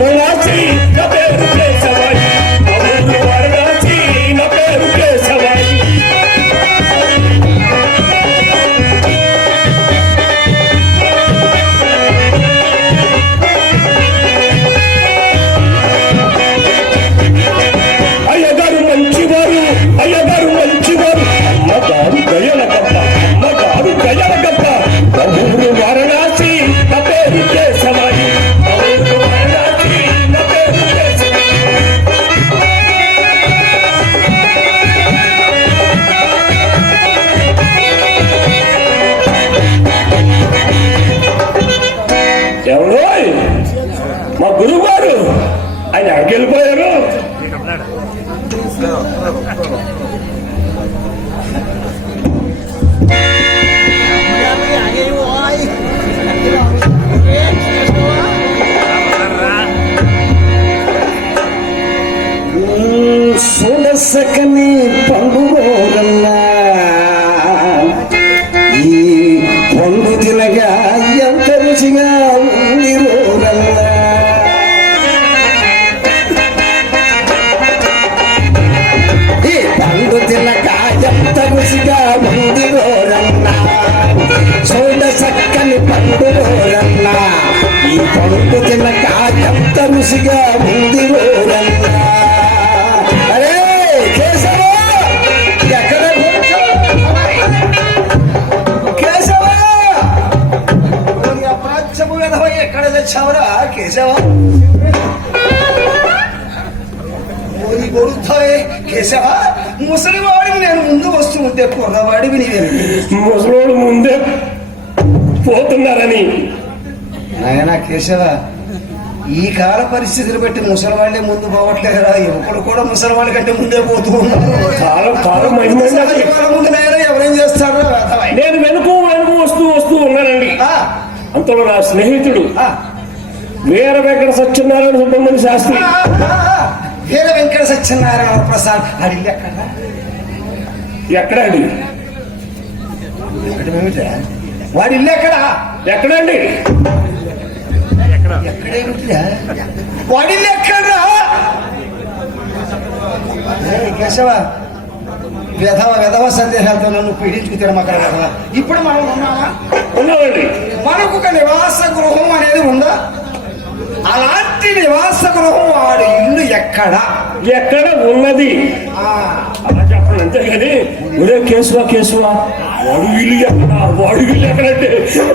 వారణాసి నా పేరు కేశవాయి, మా ఊరు వారణాసి నా పేరు కేశవాయి. అయ్యగారు మంచివారు, అయ్యగారు మంచివారు, అమ్మగారు గయల గప్ప, అమ్మగారు గయల గప్ప. మా ఊరు వారణాసి నా పేరు కేశవాయి, మా ఊరు వారణాసి నా పేరు కేశవాయి. ఎవరో మా గురువు గారు ఆయన ఎక్కడికి వెళ్ళిపోయారు? సొడసకని పండుగోరన్నా ఈ పండు తినగా ఎంత రుచిగా ఉంది రోరన్నా. ఈ పండు తినగా ఎంత రుచిగా ఉంది రోరన్నా, సొడసక్కని పండు రోరన్నా. ఈ పండు తినగా ఎంత రుచిగా ఉంది రోరన్నా. ఎక్కడ తెచ్చావరా కేశవ? కేశవ, ముసలివాడివి నేను ముందు వస్తూ ఉంటే కుర్రవాడివి నీవేమి? ముసలోడు ముందే పోతున్నారని. నాయనా కేశవ, ఈ కాల పరిస్థితులు బట్టి ముసలివాళ్లే ముందు పోవట్లేదురా. యువకుడు కూడా ముసలివాళ్ళ కంటే ముందే పోతూ ఉన్నారు. ముందు నాయన ఎవరేం చేస్తారో నేను వెనుక వస్తూ ఉన్నానండి. అంతలో నా స్నేహితుడు వీర వెంకట సత్యనారాయణ సుబ్రహ్మణ్య శాస్త్రి. వీర వెంకట సత్యనారాయణ ప్రసాద్ అడిగి ఎక్కడండి? వాడి ఇల్లు ఎక్కడండి? వాడి ఇల్లు ఎక్కడా? కేశవ, వెధవ సందేహాలతో నన్ను పీడించుకు తిరమక్కడ కదా. ఇప్పుడు మనం ఉన్నామండి. మనకు ఒక నివాస గృహం అనేది ఉందా? అలాంటి నివాస గృహం వాడి ఇల్లు ఎక్కడ ఉన్నది అలా చెప్పండి. అంతేగాని ఒరే కేశవ వాడు ఇల్లు ఎక్కడంటే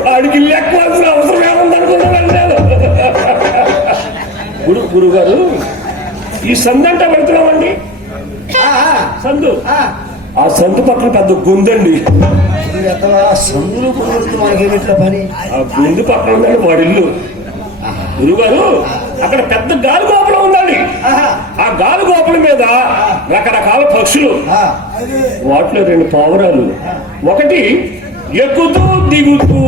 వాడికి ఇల్లు ఎక్కవలసిన అవసరం ఏముందనుకున్నాను నేను. గురుగారు, ఈ సందు అంటే పెడుతున్నామండి. సందు, ఆ సందు పక్కన పెద్ద గుందండి. సందులు మనకేమిట్లా పని? ఆ గుండు పక్కన ఉందండి వాడి ఇల్లు. గురుగారు, అక్కడ పెద్ద గాలి గోపురం ఉందండి. ఆ గాలి గోపురం మీద రకరకాల పక్షులు, వాటిలో 2 పావురాలు. ఒకటి ఎక్కుతూ దిగుతూ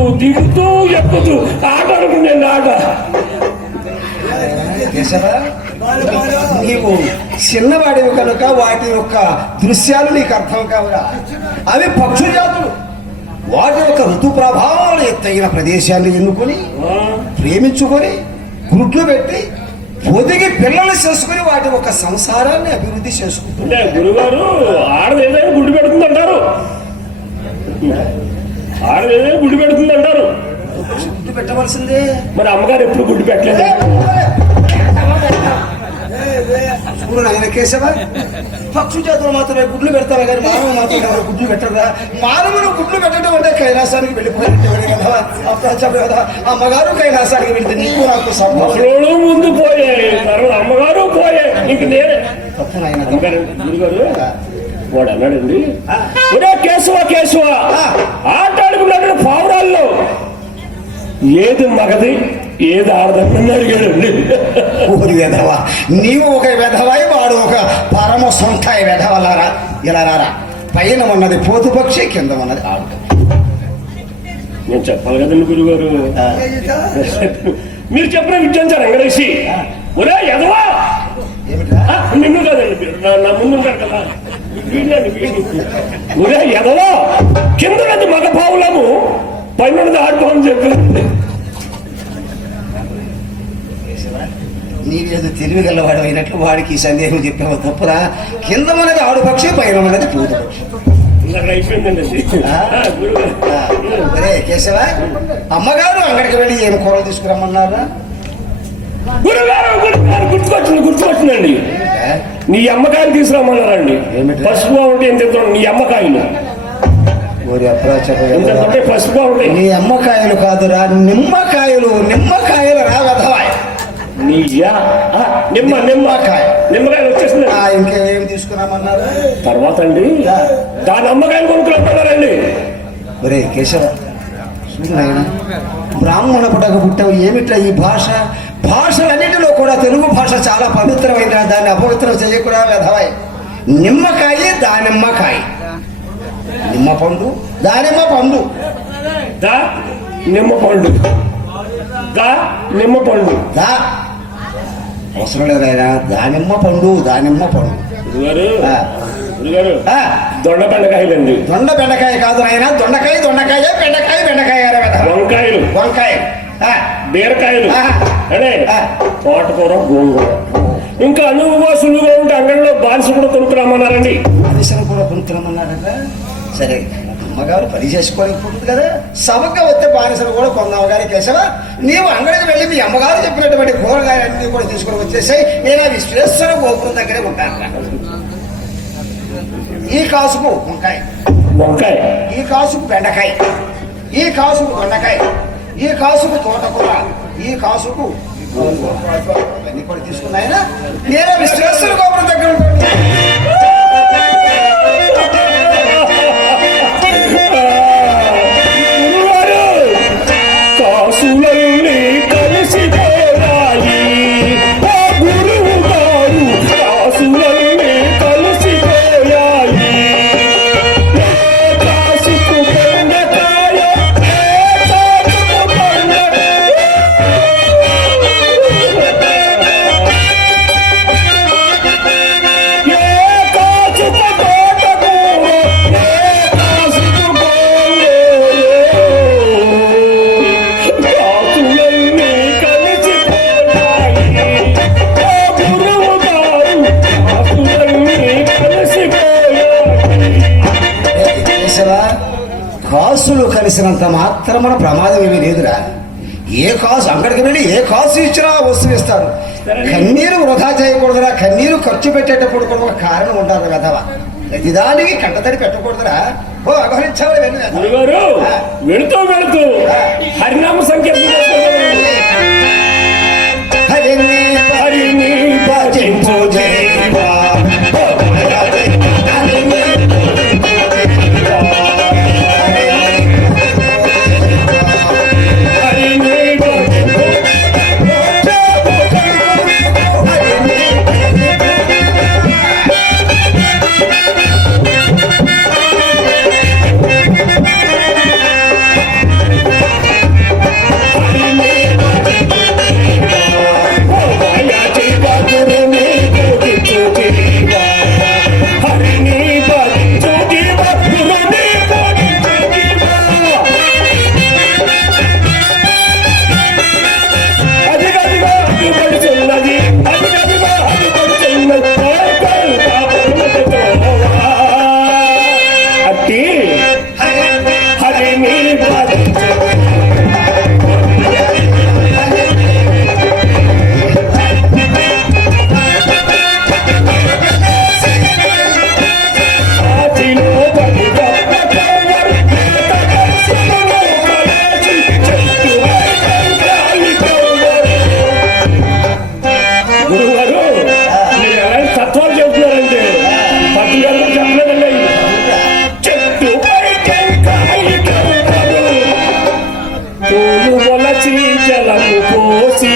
ఎక్కుతూ ఆట అనుకునేది. ఆట నీవు చిన్నవాడివి కనుక వాటి యొక్క దృశ్యాలు నీకు అర్థం కావుగా. అవి పక్షు జాతులు. వాటి యొక్క ఋతు ప్రభావాలు ఎత్తైన ప్రదేశాన్ని ఎన్నుకొని ప్రేమించుకొని గుడ్లు పెట్టి పొదిగి పిల్లలు చేసుకుని వాటి ఒక సంసారాన్ని అభివృద్ధి చేసుకుంటే. గురుగారు, ఆడదేదైనా గుడ్డు పెడుతుందంటారు. ఆడదేదైనా గుడ్డు పెడుతుందంటారు. గుడ్డు పెట్టవలసిందే. మరి అమ్మగారు ఎప్పుడు గుడ్డు పెట్టలేదు. ఆయన కేశవ, పక్షు జాతులు మాత్రమే గుడ్లు పెడతారా కానీ మానవ మాత్రం గుడ్లు పెట్టరా? మానవులు గుడ్లు పెట్టడం అంటే కైలాసానికి వెళ్ళిపోయినట్టు కదా. అప్పుడు కదా అమ్మగారు కైలాసానికి వెళ్తే నీకు నాకు సంబంధం ముందు పోయాయి, తర్వాత అమ్మగారు పోయాయి. ఇంక నేనే గురుగారు వాడు అన్నాడండి, కేశవ ఆట ఆడుకున్నాడు పావురాల్లో ఏది మగది ఏది ఆడదని అడిగాడండి. ఊరి వెధవా, నీవు ఒక వెధవాయి, వాడు ఒక పరమ సొంతాయి వెధవలారా. ఇలా రారా, పైన ఉన్నది పోతుపక్షి, కింద ఉన్నది ఆడు. నేను చెప్పాలి కదండి గురుగారు. మీరు చెప్పిన విద్యంచారు వెంకటేసి. ఒరే ఎదవా, నిన్ను కాదండి, నా ముందు ఉంటాడు కదా. ఒరే ఎదవా, కింద ఉన్నది మగ పావులము, పైన ఆడుకోమని చెప్పి నీవేదో తెలివి గల్లవాడు అయినట్లు వాడికి ఈ సందేహం చెప్పావు తప్పురా. కింద మనది ఆడు పక్షి, పైన మనది పూత పక్షి. అరే కేశవ, అమ్మగారు అంగడికి వెళ్ళి ఏం కూరలు తీసుకురమ్మన్నారా? గుర్తుకొచ్చిందండి. నీ అమ్మకాయలు తీసుకురామన్నారండి. పసుపు ఉంటే ఏం తింటాం? నీ అమ్మకాయలు పసుపు ఉంటాయి. నీ అమ్మకాయలు కాదురా, నిమ్మకాయలు. నిమ్మకాయలు రా వెధవాయ్. నిమ్మకాయలు వచ్చేసింది. ఇంకేం తీసుకురామన్నారు? తర్వాత అండి దాని అమ్మకాయలు కొనుక్కున్నారండి. ఒరే కేశవ, చూడనాయన, బ్రాహ్మణ పుట్టక పుట్టావు ఏమిట్లా ఈ భాష? భాషలన్నింటిలో కూడా తెలుగు భాష చాలా పవిత్రమైన, దాన్ని అపవిత్రం చేయకుండా వెధవాయ్. నిమ్మకాయ, దానిమ్మకాయ. నిమ్మ పండు, దానిమ్మ పండు. నిమ్మ పండు, నిమ్మ పండు. అవసరం లేదైనా, దానిమ్మ పండు, దానిమ్మ పండు. దొండ బెండకాయలండి. దొండ బెండకాయ కాదు నాయన, దొండకాయ, దొండకాయ, బెండకాయ, బెండకాయ. వంకాయలు, వంకాయ, బీరకాయలు, అదే తోటకూర, గోంగూర. ఇంకా అనువుగా సులువుగా ఉంటే అంగడిలో బాలిస కూడా కొనుక్కురామన్నారండి. బాలిసను కూడా కొనుక్కురామన్నారట. సరే, అమ్మగారు పని చేసుకోలేకపోతుంది కదా, సభగా వస్తే బానిసలు కూడా కొందాము. కానీ కేశవ, నీవు అంగడికి వెళ్ళి మీ అమ్మగారు చెప్పినటువంటి కూరగాయలన్నీ కూడా తీసుకొని వచ్చేసాయి. నేను ఆ విశ్వేశ్వర గోపురం దగ్గరే ఉంటాను. ఈ కాసుకు వంకాయ, వంకాయ, ఈ కాసుకు బెండకాయ, ఈ కాసుకు దొండకాయ, ఈ కాసుకు తోటకూర, ఈ కాసుకు అన్ని కూడా తీసుకున్నాయన. నేను విశ్వేశ్వర గోపురం దగ్గర కాసులన్నీ కలిసి పోయాయి. గురువు గారు కాసులన్నీ కలిసి పోయాయి. కాసుకు బెండకాయ, కాసులు కలిసినంత మాత్రమున ప్రమాదం ఏమీ లేదురా. ఏ కాసు అంగడికి వెళ్ళి ఏ కాసు ఇచ్చినా వస్తువు ఇస్తారు. కన్నీరు వృధా చేయకూడదురా. కన్నీరు ఖర్చు పెట్టేటప్పుడు కూడా ఒక కారణం ఉంటారు కదా. ప్రతిదానికి కంటతడి పెట్టకూడదురా. ఓ అగహరించాలి. వెళుతూ వెళుతూ హరినామ సంకీర్తన హరిని హరిని భజించు జయవా. జలము పోసి